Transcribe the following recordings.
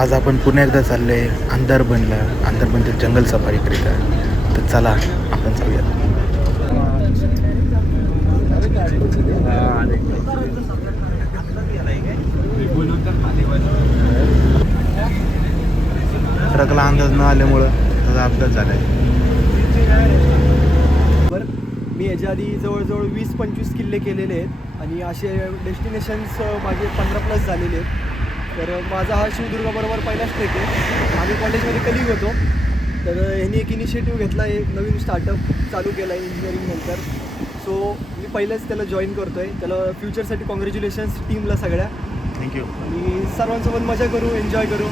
आज आपण पुन्हा एकदा चाललो आहे अंधारबनला अंधारबनच्या जंगल सफारीकरिता तर चला आपण जाऊयात. ट्रकला अंदाज न आल्यामुळं त्याचा अपघात झाला आहे मी याच्या आधी जवळजवळ वीस पंचवीस किल्ले केलेले आहेत आणि असे डेस्टिनेशन्स माझे पंधरा प्लस झालेले आहेत. तर माझा हा शिवदुर्गाबरोबर पहिलाच ट्रेक आहे. आम्ही कॉलेजमध्ये कलिग होतो? तर ह्यांनी एक इनिशिएटिव्ह घेतला एक नवीन स्टार्टअप चालू केला आहे इंजिनिअरिंग नंतर. सो मी पहिलंच त्याला जॉईन करतो आहे त्याला फ्युचरसाठी कॉंग्रॅच्युलेशन्स टीमला सगळ्या. थँक्यू आणि सर्वांसोबत मजा करू एन्जॉय करू.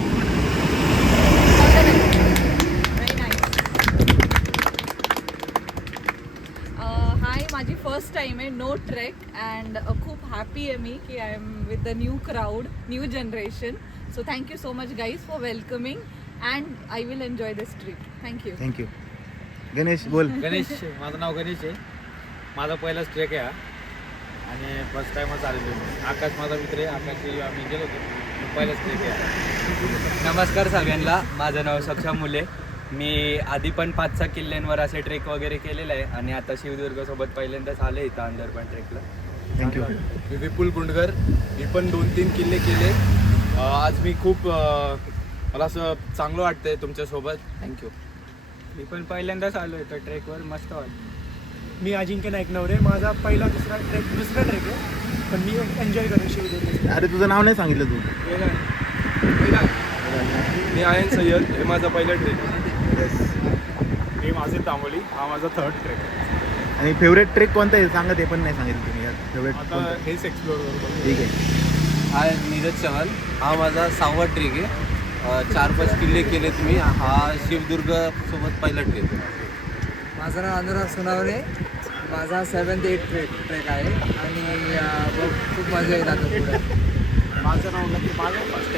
नो ट्रेक अँड खूप हॅपी आहे मी की I am with the new crowd new generation so thank you so much guys for welcoming and I will enjoy this trip thank you thank you Ganesh बोल. गणेश माझं नाव गणेश आहे. माझा पहिलाच trek आहे हा. आणि फर्स्ट टाइमच आलेलो मी. आकाश माझा मित्र आहे. आकाशशी आम्ही गेलो होतो पहिलाच ट्रेक आहे हा. नमस्कार सगळ्यांना. माझं नाव सक्षम मुले. मी आधी पण पाच सहा किल्ल्यांवर असे ट्रेक वगैरे केलेले आहे आणि आता शिवदुर्ग सोबत पहिल्यांदाच आले इथं अंदरपण ट्रेकला थँक्यू मी विपुल पुंडकर मी पण दोन तीन किल्ले केले. अ, आज मी खूप अ, मला असं चांगलं वाटतंय तुमच्यासोबत. थँक्यू मी पण पहिल्यांदाच आलो इथं ट्रेकवर मस्त वाटतं मी अजिंक्य नाईक नवरे माझा पहिला दुसरा ट्रेक दुसरा ट्रेक आहे. पण मी एन्जॉय करेन शिवदुर्ग अरे तुझं नाव नाही सांगितलं तू. मी आयन सय्यद. हे माझा पहिला ट्रेक मी माझे तांबोली हा माझा थर्ड ट्रेक आणि फेवरेट ट्रेक कोणता आहे? सांगा ते पण नाही सांगितलं तुम्ही. फेवरेट आता हेच एक्सप्लोअर करतो ठीक आहे. हा नीरज चव्हाण. हा माझा सहावा ट्रेक आहे. अं, चार पाच किल्ले केलेत मी. हा शिवदुर्ग सोबत पहिला ट्रेक आहे. माझं नाव अनुराग सोनावणे. माझा सेवन्थ एट ट्रेक ट्रेक आहे. आणि अं, खूप मजा येईल आता पुढे. माझं नाव नक्की माझं फर्स्ट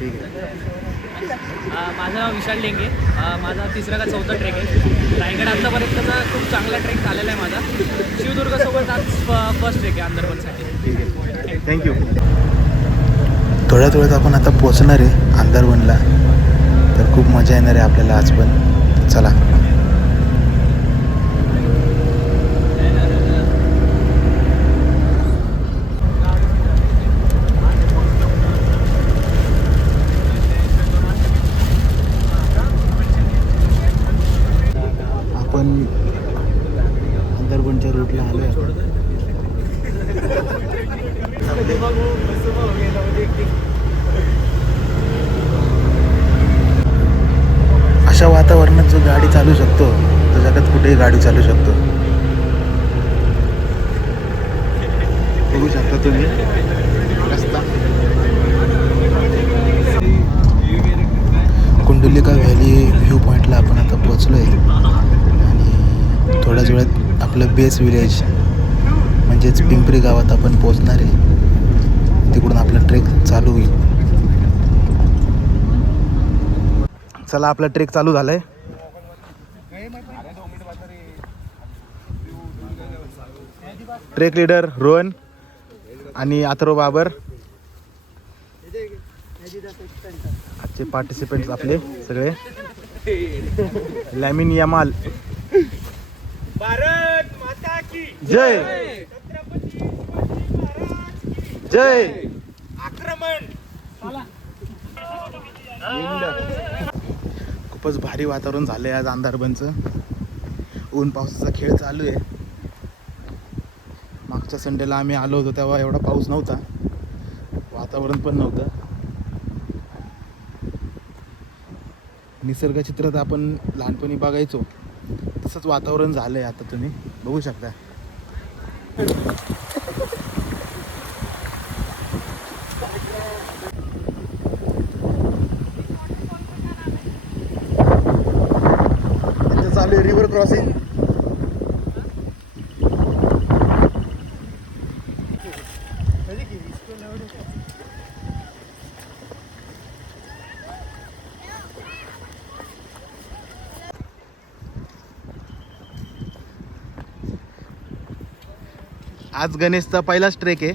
ठीक आहे. माझं नाव विशाल डेंगे. माझा तिसरा का चौथा ट्रेक आहे. रायगड आत्तापर्यंतचा खूप चांगला ट्रेक झालेला आहे माझा. शिवदुर्गसोबत आज फर्स्ट ट्रेक आहे आहे थँक्यू थोड्याच वेळात आपण आता पोचणार आहे अंधारवनला तर खूप मजा येणार आहे आपल्याला आज पण. चला आपण अंधारवनच्या रूटला आलो आहे अशा वातावरणात जो गाडी चालू शकतो तो जगात कुठेही गाडी चालू शकतो बघू शकता तुम्ही रस्ता कुंडलिका व्हॅली व्ह्यू पॉईंटला आपण आता पोचलो आहे आणि थोड्याच वेळात आपलं बेस विलेज म्हणजेच पिंपरी गावात आपण पोचणार आहे. तिकडून आपला ट्रेक चालू होईल. चला आपला ट्रेक चालू झालाय. ट्रेक लीडर रोहन आणि अथर्व बाबर. आजचे पार्टिसिपेंट्स आपले सगळे. लॅमिन यमाल. जय। जय। खूपच भारी वातावरण झालं आहे आज अंधारबनचं. ऊन पावसाचा खेळ चालू आहे. मागच्या संडेला आम्ही आलो होतो तेव्हा एवढा पाऊस नव्हता. वातावरण पण नव्हतं. निसर्ग चित्रात आपण लहानपणी बघायचो. तसंच वातावरण झालं आहे आता तुम्ही बघू शकता. म्हणजे चालू आहे रिव्हर क्रॉसिंग आज गणेशचा पहिलाच ट्रेक आहे.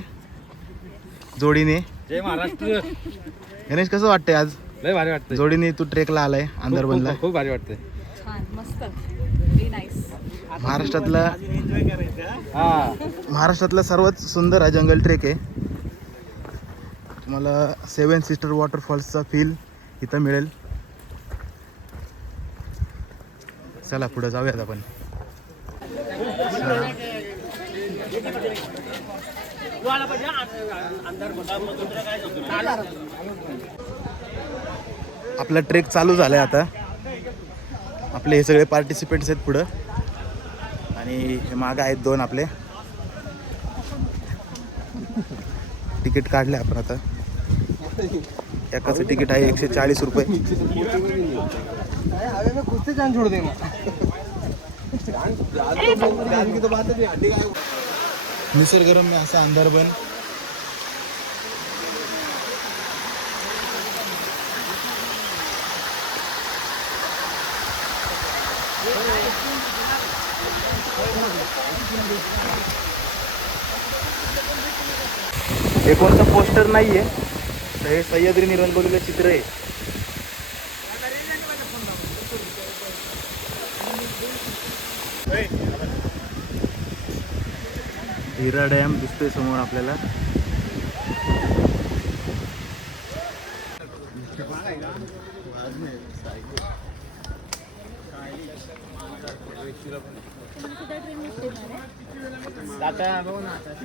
जोडीने. जय महाराष्ट्र. गणेश कसं वाटतंय आज? लय भारी वाटतंय. जोडीने तू ट्रेकला आलाय अंदरबनला खूप- खूप भारी वाटतंय. छान मस्त. व्हेरी नाईस महाराष्ट्रातला हा. महाराष्ट्रातला सर्वात सुंदर हा जंगल ट्रेक आहे. तुम्हाला सेवन सिस्टर वॉटरफॉल्सचा फील इथं मिळेल. चला पुढे जाऊयात आपण. आपला ट्रेक चालू झालाय आता. आपले हे सगळे पार्टिसिपेंट्स आहेत पुढं. आणि हे मागं आहेत दोन आपले. तिकीट काढले आपण आता. एकाचं तिकीट आहे एकशे चाळीस रुपये. निसर्गरम्य असा अंधारबन हे कोणतं पोस्टर नाहीये. तर हे सह्याद्री रणबगीचं चित्र आहे. हिरा डॅम दिसतोय समोर आपल्याला.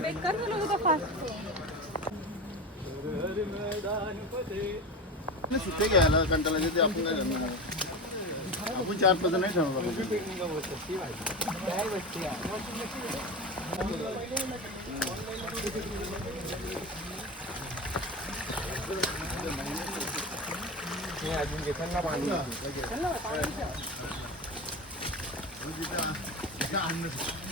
बेकार सुट्टे घ्यायला कंटाळा आपण आपण काय करणार आपण चार पाच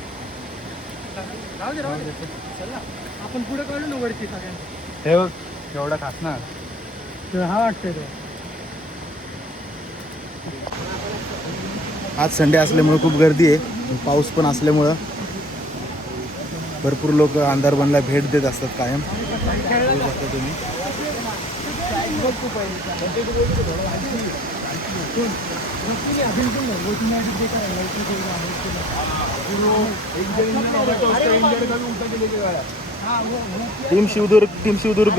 राहू दे राहू दे. चल. ना आपण पुढे काढू ना वरती सगळ्यांना. हे बघ एवढा खास ना हा वाटतंय तो. आज संडे असल्यामुळे खूप गर्दी आहे. पाऊस पण असल्यामुळं. भरपूर लोक अंधारबनला भेट देत असतात कायम. बघू शकता तुम्ही टीम शिवदुर्ग टीम शिवदुर्ग.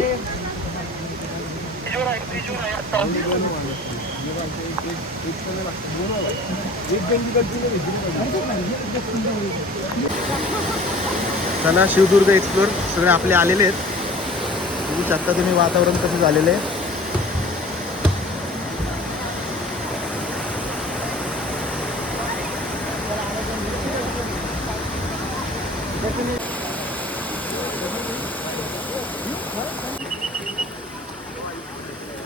चला शिवदुर्ग एक्सप्लोर सगळे आपले आलेले आहेत. बघू शकता तुम्ही वातावरण कसं झालेलं आहे.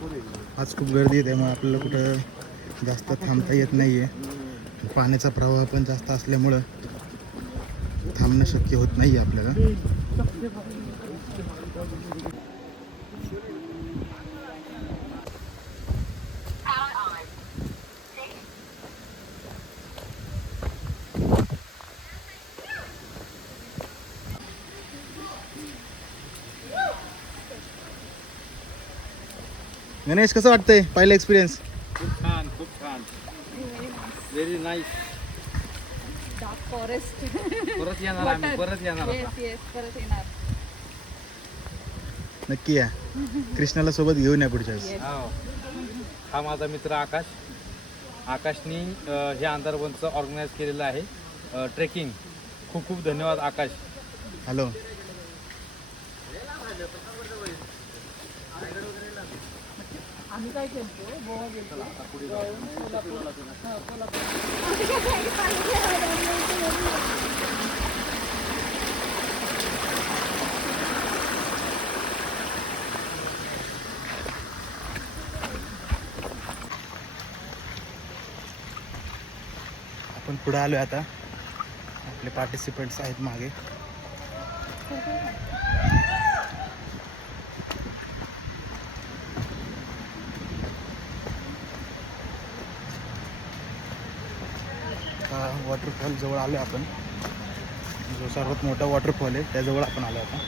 आज खूप गर्दी आहे त्यामुळे आपल्याला कुठं जास्त थांबता येत नाही आहे पाण्याचा प्रवाह पण जास्त असल्यामुळं थांबणं शक्य होत नाही आहे आपल्याला. गणेश कसं वाटतंय पहिला एक्सपिरियन्स खूप छान खूप छान. व्हेरी नाईस डार्क फॉरेस्ट परत येणार आम्ही परत येणार आता. येस येस परत येणार. नक्की या. कृष्णाला सोबत घेऊन या पुढच्या वेळेस. हो. हा माझा मित्र आकाश. आकाशनी अ, हे आंतरवनचं ऑर्गनाईज केलेलं आहे. ट्रेकिंग खूप खूप धन्यवाद आकाश. हॅलो आम्ही काय केलं गोवा गेलो आपण पुढे आलो आता. आपले पार्टिसिपंट्स आहेत मागे. वॉटरफॉल जवळ आलो आपण. जो सर्वात मोठा वॉटरफॉल आहे त्याजवळ आपण आलो आता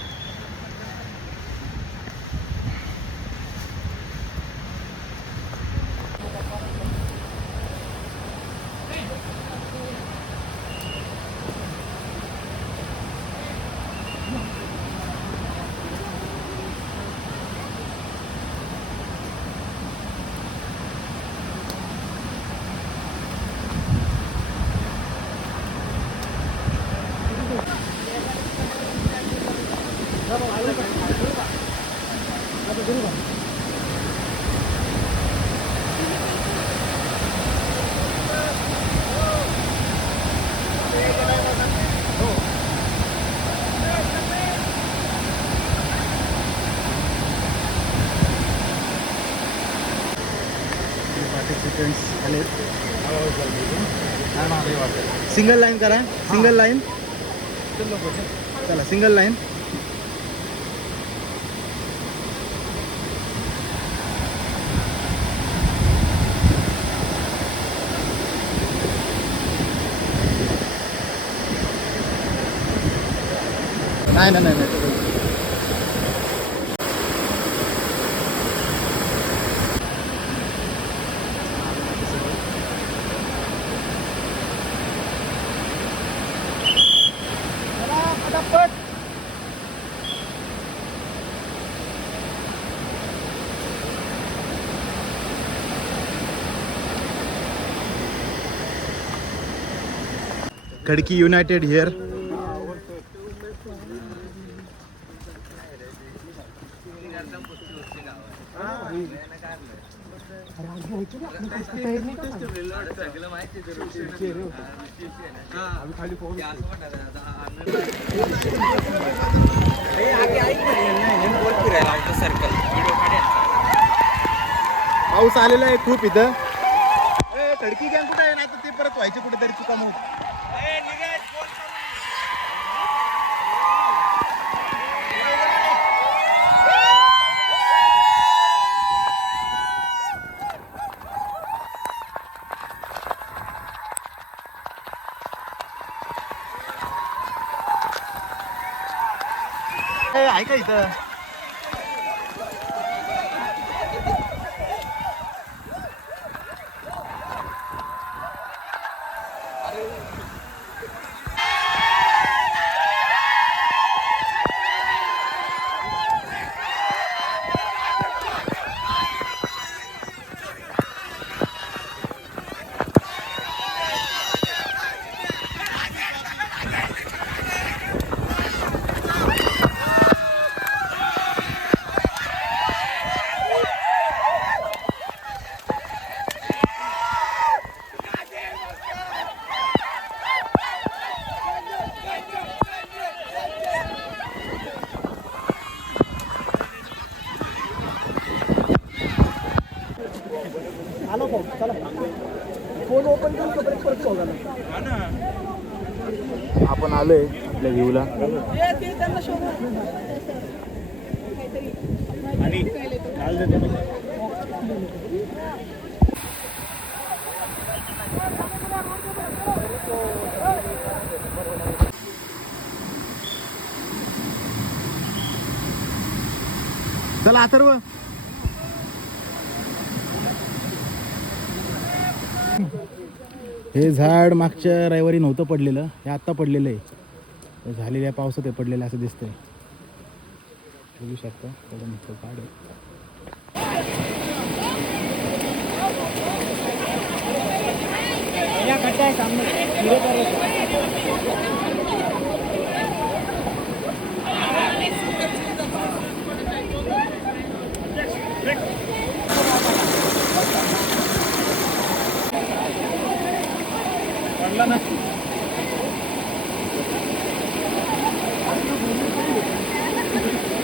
पार्टिसिपेंट्स आले सिंगल लाईन करा सिंगल लाईन चला सिंगल लाईन नाही नाही नाही खडकी युनायटेड हिअर. पाऊस आलेला आहे खूप इथं. ए, खडकी गॅंग कुठे आहे? नाही ते परत व्हायचे कुठेतरी चुका मग. आहे का इथं. आपण आहे आपल्या व्ह्यूला चला अथर्व हे झाड मागच्या रविवारी नव्हतं पडलेलं हे आत्ता पडलेलं आहे. हे झालेल्या पावसात हे पडलेलं असं दिसतंय. बघू शकता. थोडं मोठं झाड आहे.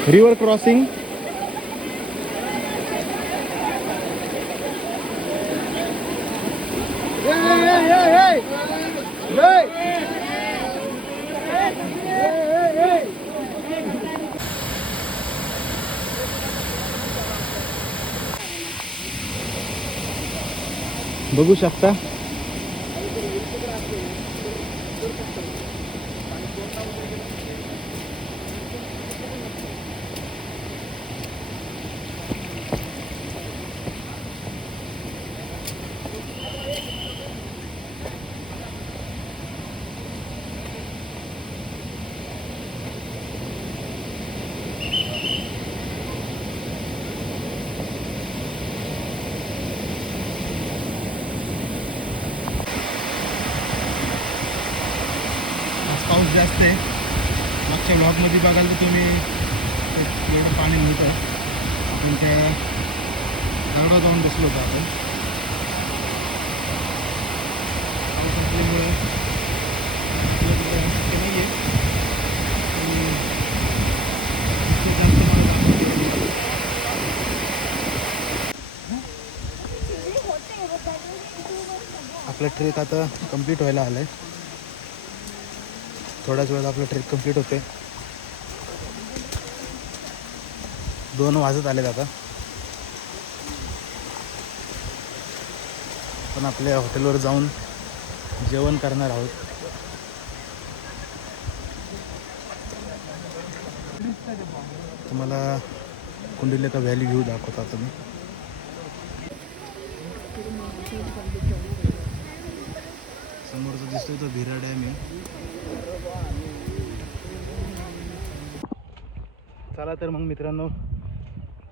रिव्हर क्रॉसिंग बघू शकता जास्त आहे. मागच्या ब्लॉकमध्ये बघाल तर तुम्ही एवढं पाणी नव्हतं आपण त्या दगडा जाऊन बसलो होतो आपण. पाऊस असल्यामुळे आपलं शक्य नाही आहे. जास्त ट्रेक आता कंप्लीट व्हायला आलं आहे थोड्याच वेळात आपलं ट्रेक कंप्लीट होते. दोन वाजत आलेत आता. पण आपल्या हॉटेलवर जाऊन जेवण करणार आहोत. तुम्हाला कुंडिलेचा व्हॅली व्ह्यू दाखवता तुम्ही समोरचं दिसतोय तो भिरा डॅम आहे चला तर मग मित्रांनो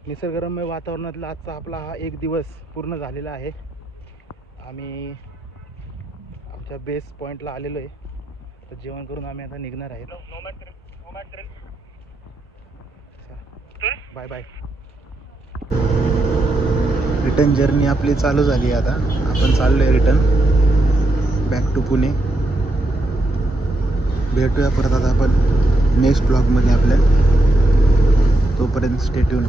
निसर्गरम्य वातावरणातला आजचा आपला हा एक दिवस पूर्ण झालेला आहे. आम्ही आमच्या बेस पॉईंटला आलेलो आहे. तर जेवण करून आम्ही आता निघणार आहेत. बाय बाय रिटर्न जर्नी आपली चालू झाली आहे आता. आपण चाललो आहे रिटर्न बॅक टू पुणे भेटूया परत आता आपण नेक्स्ट ब्लॉगमध्ये आपल्या. तोपर्यंत स्टेट्यून